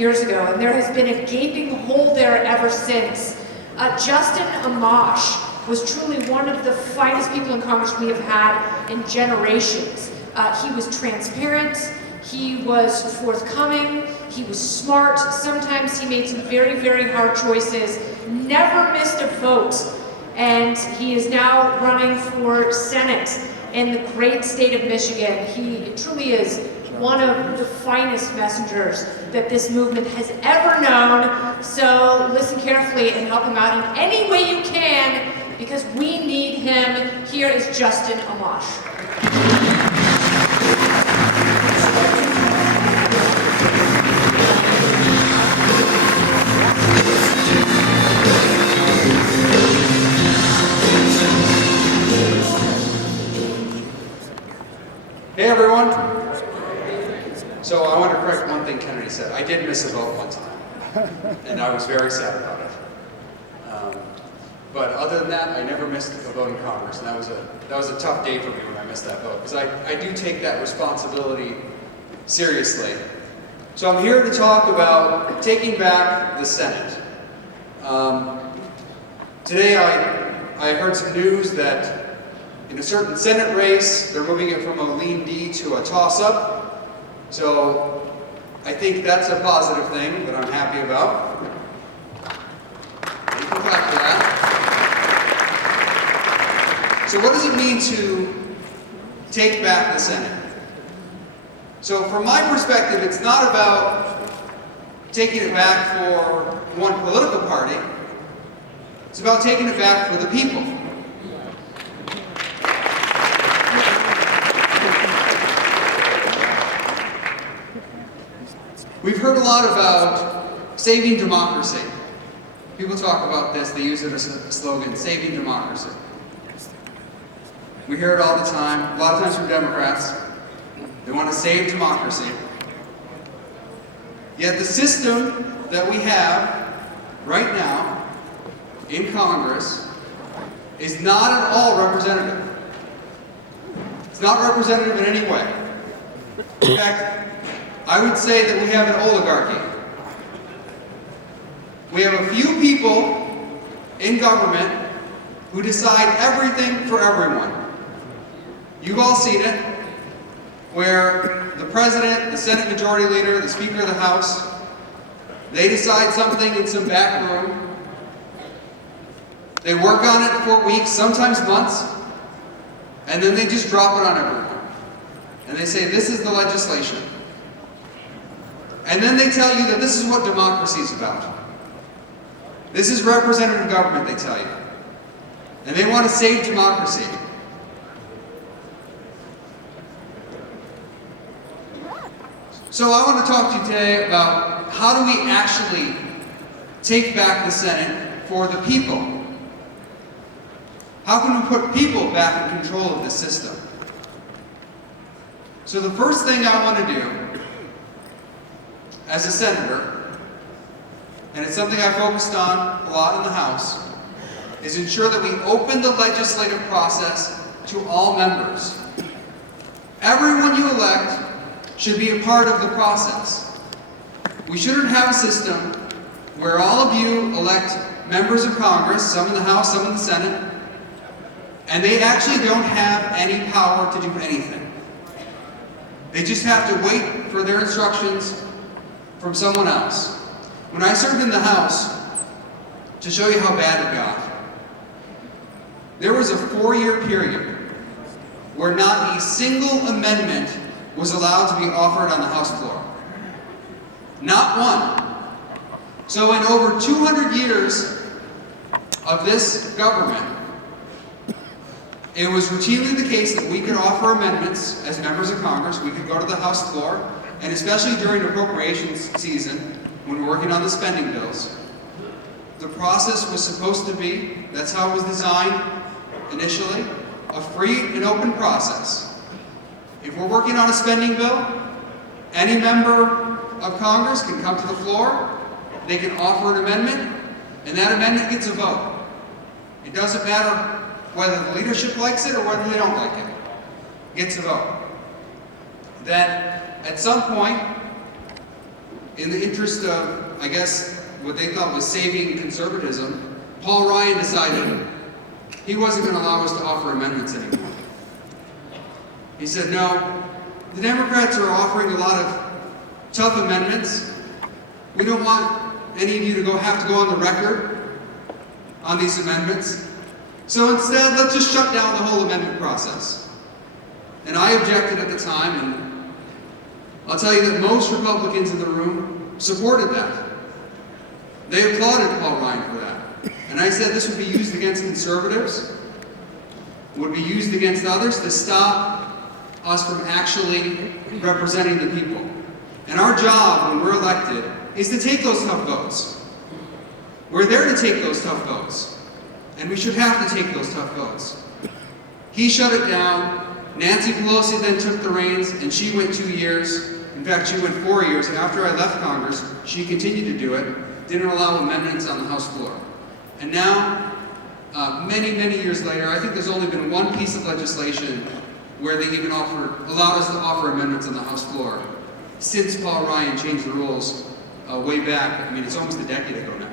years ago, and there has been a gaping hole there ever since. Justin Amash was truly one of the finest people in Congress we have had in generations. He was transparent, he was forthcoming, he was smart, sometimes he made some very, very hard choices, never missed a vote, and he is now running for Senate in the great state of Michigan. He truly is one of the finest messengers that this movement has ever known. So listen carefully and help him out in any way you can, because we need him. Here is Justin Amash. Hey everyone. So I want to correct one thing Kennedy said. I did miss a vote one time, and I was very sad about it. But other than that, I never missed a vote in Congress, and that was a tough day for me when I missed that vote, because I do take that responsibility seriously. So I'm here to talk about taking back the Senate. Today I heard some news that in a certain Senate race, they're moving it from a lean D to a toss-up. So I think that's a positive thing that I'm happy about. You can clap for that. So what does it mean to take back the Senate? So from my perspective, it's not about taking it back for one political party. It's about taking it back for the people. We've heard a lot about saving democracy. People talk about this, they use it as a slogan, saving democracy. We hear it all the time, a lot of times from Democrats. They want to save democracy. Yet the system that we have right now in Congress is not at all representative. It's not representative in any way. In fact, I would say that we have an oligarchy. We have a few people in government who decide everything for everyone. You've all seen it, where the President, the Senate Majority Leader, the Speaker of the House, they decide something in some back room. They work on it for weeks, sometimes months, and then they just drop it on everyone. And they say, this is the legislation. And then they tell you that this is what democracy is about. This is representative government, they tell you. And they want to save democracy. So I want to talk to you today about how do we actually take back the Senate for the people? How can we put people back in control of the system? So the first thing I want to do as a senator, and it's something I focused on a lot in the House, is ensure that we open the legislative process to all members. Everyone you elect should be a part of the process. We shouldn't have a system where all of you elect members of Congress, some in the House, some in the Senate, and they actually don't have any power to do anything. They just have to wait for their instructions from someone else. When I served in the House, to show you how bad it got, there was a 4-year period where not a single amendment was allowed to be offered on the House floor. Not one. So in over 200 years of this government, it was routinely the case that we could offer amendments as members of Congress. We could go to the House floor, and especially during appropriations season, when we're working on the spending bills, the process was supposed to be, that's how it was designed initially, a free and open process. If we're working on a spending bill, any member of Congress can come to the floor, they can offer an amendment, and that amendment gets a vote. It doesn't matter whether the leadership likes it or whether they don't like it. It gets a vote. Then, at some point, in the interest of, I guess, what they thought was saving conservatism, Paul Ryan decided he wasn't going to allow us to offer amendments anymore. He said, no, the Democrats are offering a lot of tough amendments. We don't want any of you to have to go on the record on these amendments. So instead, let's just shut down the whole amendment process. And I objected at the time, and I'll tell you that most Republicans in the room supported that. They applauded Paul Ryan for that. And I said this would be used against conservatives, would be used against others to stop us from actually representing the people. And our job when we're elected is to take those tough votes. We're there to take those tough votes. And we should have to take those tough votes. He shut it down. Nancy Pelosi then took the reins, and she went 2 years. In fact, she went 4 years. And after I left Congress, she continued to do it, didn't allow amendments on the House floor. And now, many, many years later, I think there's only been one piece of legislation where they even allowed us to offer amendments on the House floor since Paul Ryan changed the rules way back. I mean, it's almost a decade ago now.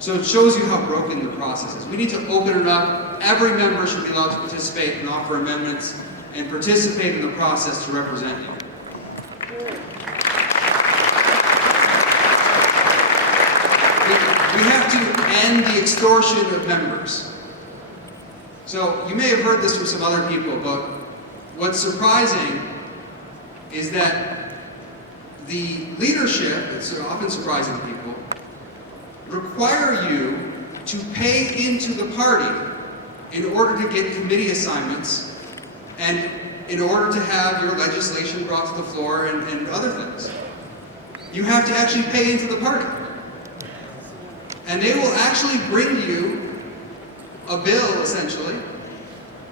So it shows you how broken the process is. We need to open it up. Every member should be allowed to participate and offer amendments and participate in the process to represent you. We have to end the extortion of members. So you may have heard this from some other people, but what's surprising is that the leadership, it's often surprising to people, require you to pay into the party in order to get committee assignments and in order to have your legislation brought to the floor and other things. You have to actually pay into the party. And they will actually bring you a bill, essentially.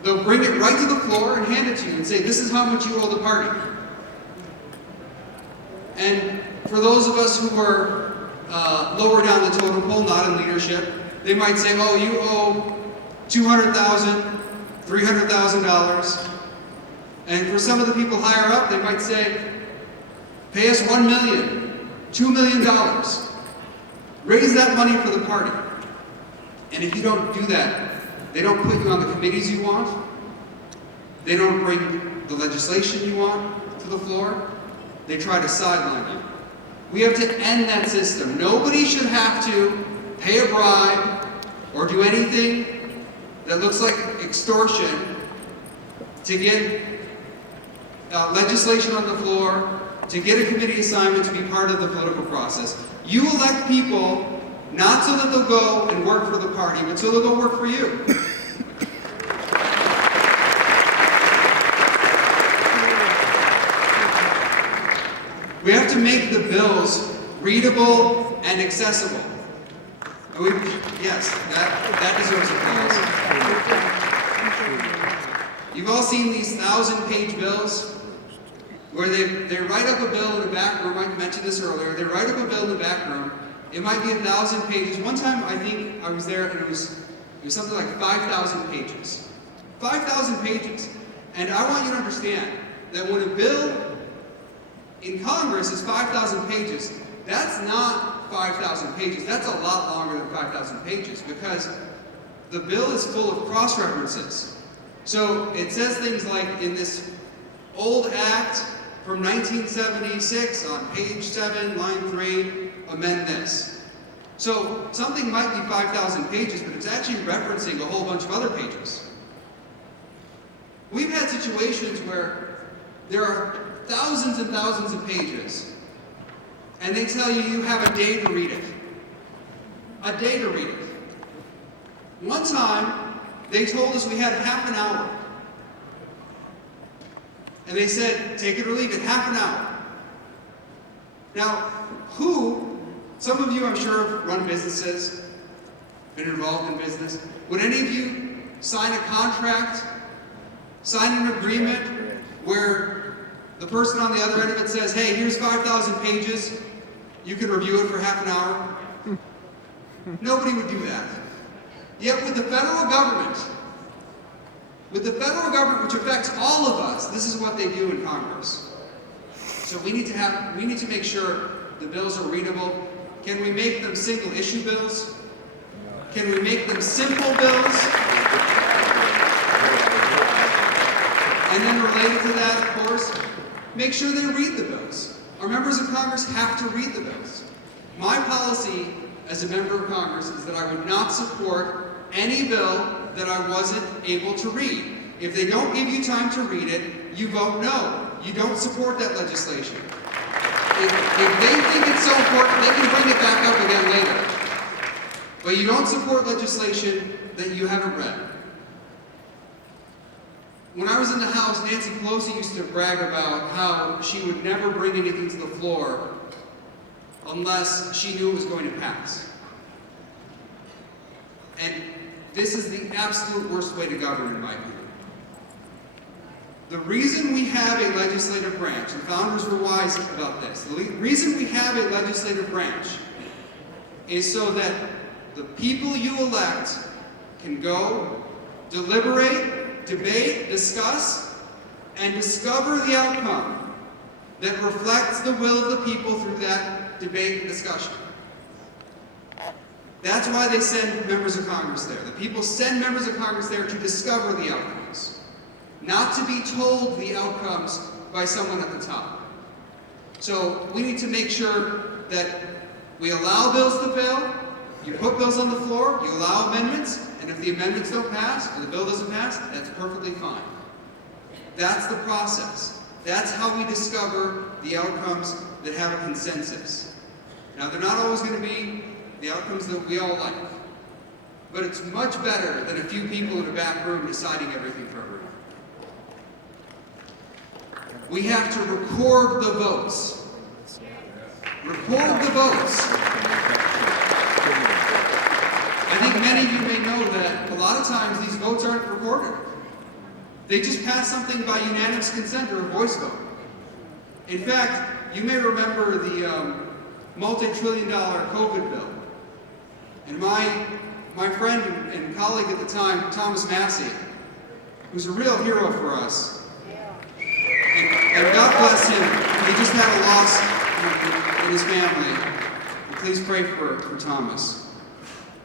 They'll bring it right to the floor and hand it to you and say, this is how much you owe the party. And for those of us who are lower down the totem pole, not in leadership, they might say, oh, you owe $200,000, $300,000. And for some of the people higher up, they might say, pay us $1 million, $2 million. Raise that money for the party. And if you don't do that, they don't put you on the committees you want. They don't bring the legislation you want to the floor. They try to sideline you. We have to end that system. Nobody should have to pay a bribe or do anything that looks like extortion to get legislation on the floor, to get a committee assignment, to be part of the political process. You elect people not so that they'll go and work for the party, but so they'll go work for you. We have to make the bills readable and accessible. And yes, that deserves applause. You've all seen these 1,000-page bills where they write up a bill in the back room. I mentioned this earlier. They write up a bill in the back room. It might be 1,000 pages. One time, I think I was there, and it was something like 5,000 pages. 5,000 pages. And I want you to understand that when a bill in Congress is 5,000 pages, that's not 5,000 pages. That's a lot longer than 5,000 pages because the bill is full of cross-references. So it says things like, in this old act from 1976 on page 7, line 3, amend this. So something might be 5,000 pages, but it's actually referencing a whole bunch of other pages. We've had situations where there are thousands and thousands of pages, and they tell you you have a day to read it. A day to read it. One time, they told us we had half an hour. And they said, take it or leave it, half an hour. Now, some of you I'm sure have run businesses, been involved in business. Would any of you sign a contract, sign an agreement where the person on the other end of it says, hey, here's 5,000 pages, you can review it for half an hour? Nobody would do that. Yet with the federal government, which affects all of us, this is what they do in Congress. So we need to make sure the bills are readable. Can we make them single issue bills? Can we make them simple bills? And then related to that, of course, make sure they read the bills. Our members of Congress have to read the bills. My policy as a member of Congress is that I would not support any bill that I wasn't able to read. If they don't give you time to read it, you vote no. You don't support that legislation. If they think it's so important, they can bring it back up again later. But you don't support legislation that you haven't read. When I was in the House, Nancy Pelosi used to brag about how she would never bring anything to the floor unless she knew it was going to pass. And this is the absolute worst way to govern, in my opinion. The reason we have a legislative branch, the founders were wise about this, the reason we have a legislative branch is so that the people you elect can go, deliberate, debate, discuss, and discover the outcome that reflects the will of the people through that debate and discussion. That's why they send members of Congress there. The people send members of Congress there to discover the outcomes, not to be told the outcomes by someone at the top. So we need to make sure that we allow bills to fail. You put bills on the floor, you allow amendments, and if the amendments don't pass, or the bill doesn't pass, that's perfectly fine. That's the process. That's how we discover the outcomes that have a consensus. Now, they're not always going to be the outcomes that we all like, but it's much better than a few people in a back room deciding everything for everyone. We have to record the votes. Record the votes. I think many of you may know that a lot of times these votes aren't recorded. They just pass something by unanimous consent or a voice vote. In fact, you may remember the multi-trillion-dollar COVID bill. And my friend and colleague at the time, Thomas Massey, who's a real hero for us, and God bless him, he just had a loss in his family. And please pray for Thomas.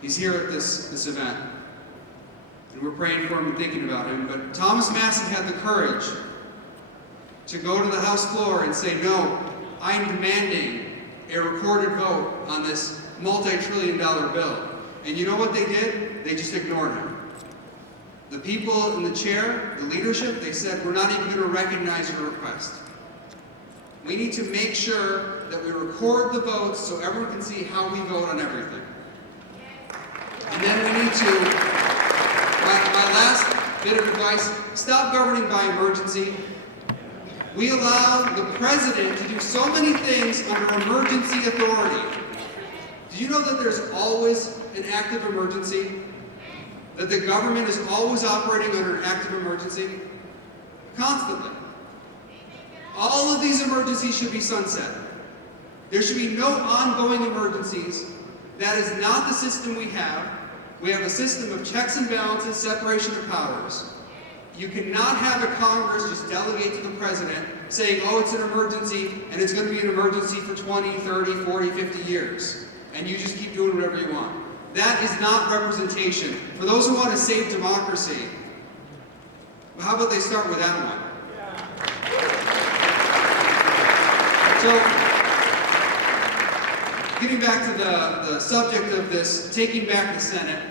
He's here at this event, and we're praying for him and thinking about him. But Thomas Massey had the courage to go to the House floor and say, no, I'm demanding a recorded vote on this multi-trillion-dollar bill. And you know what they did? They just ignored him. The people in the chair, the leadership, they said, we're not even going to recognize your request. We need to make sure that we record the votes so everyone can see how we vote on everything. And then we need to, my last bit of advice, stop governing by emergency. We allow the president to do so many things under emergency authority. Do you know that there's always an active emergency? That the government is always operating under an active emergency? Constantly. All of these emergencies should be sunset. There should be no ongoing emergencies. That is not the system we have. We have a system of checks and balances, separation of powers. You cannot have a Congress just delegate to the president saying, oh, it's an emergency, and it's going to be an emergency for 20, 30, 40, 50 years. And you just keep doing whatever you want. That is not representation. For those who want to save democracy, well, how about they start with that one? So, getting back to the subject of this, taking back the Senate,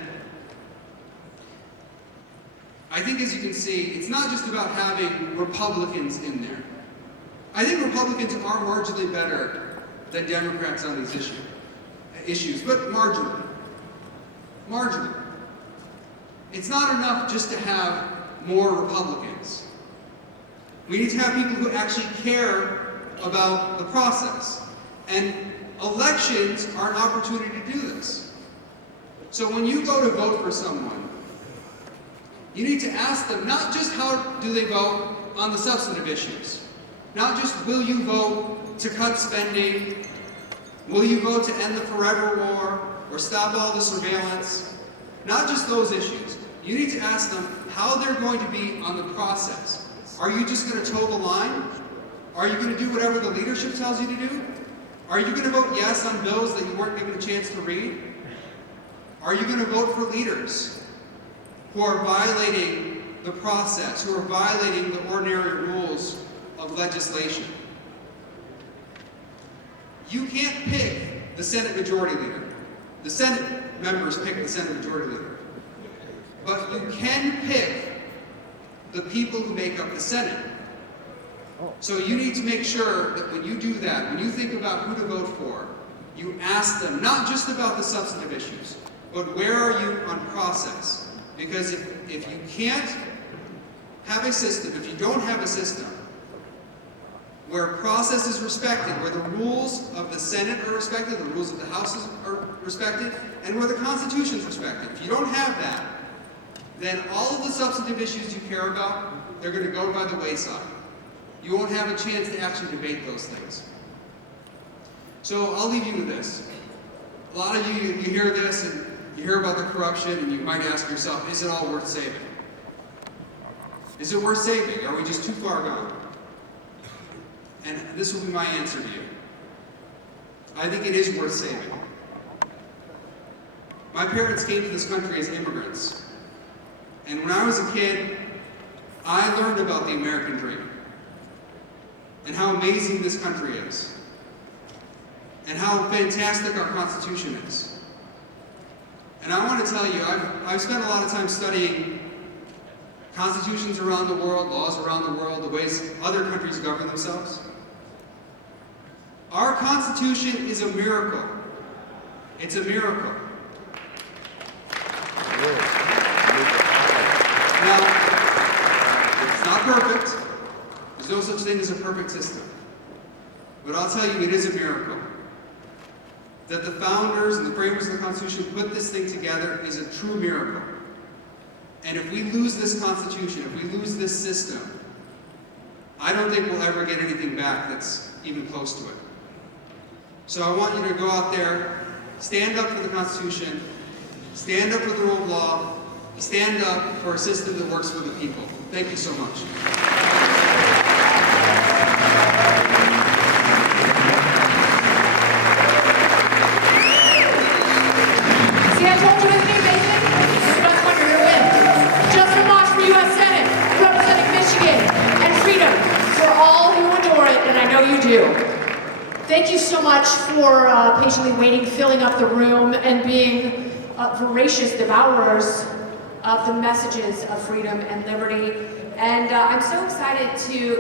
I think as you can see, it's not just about having Republicans in there. I think Republicans are marginally better than Democrats on these issues, but marginally. Marginally. It's not enough just to have more Republicans. We need to have people who actually care about the process. And elections are an opportunity to do this. So when you go to vote for someone, you need to ask them not just how do they vote on the substantive issues, not just will you vote to cut spending, will you vote to end the forever war or stop all the surveillance, not just those issues. You need to ask them how they're going to be on the process. Are you just going to toe the line? Are you going to do whatever the leadership tells you to do? Are you going to vote yes on bills that you weren't given a chance to read? Are you going to vote for leaders who are violating the process, who are violating the ordinary rules of legislation? You can't pick the Senate Majority Leader. The Senate members pick the Senate Majority Leader. But you can pick the people who make up the Senate. So you need to make sure that when you do that, when you think about who to vote for, you ask them not just about the substantive issues, but where are you on process? Because if you can't have a system, if you don't have a system where process is respected, where the rules of the Senate are respected, the rules of the House are respected, and where the Constitution is respected, if you don't have that, then all of the substantive issues you care about, they're going to go by the wayside. You won't have a chance to actually debate those things. So I'll leave you with this. A lot of you hear this and you hear about the corruption and you might ask yourself, is it all worth saving? Is it worth saving? Are we just too far gone? And this will be my answer to you. I think it is worth saving. My parents came to this country as immigrants. And when I was a kid, I learned about the American dream and how amazing this country is and how fantastic our Constitution is. And I want to tell you, I've spent a lot of time studying constitutions around the world, laws around the world, the ways other countries govern themselves. Our Constitution is a miracle. It's a miracle. Now, it's not perfect. There's no such thing as a perfect system. But I'll tell you, it is a miracle. That the founders and the framers of the Constitution put this thing together is a true miracle. And if we lose this Constitution, if we lose this system, I don't think we'll ever get anything back that's even close to it. So I want you to go out there, stand up for the Constitution, stand up for the rule of law, stand up for a system that works for the people. Thank you so much. See, I told you anything amazing? This is the best one you're going to win. Just Amash for U.S. Senate, representing Michigan, and freedom for all who adore it, and I know you do. Thank you so much for patiently waiting, filling up the room, and being voracious devourers of the messages of freedom and liberty. And I'm so excited to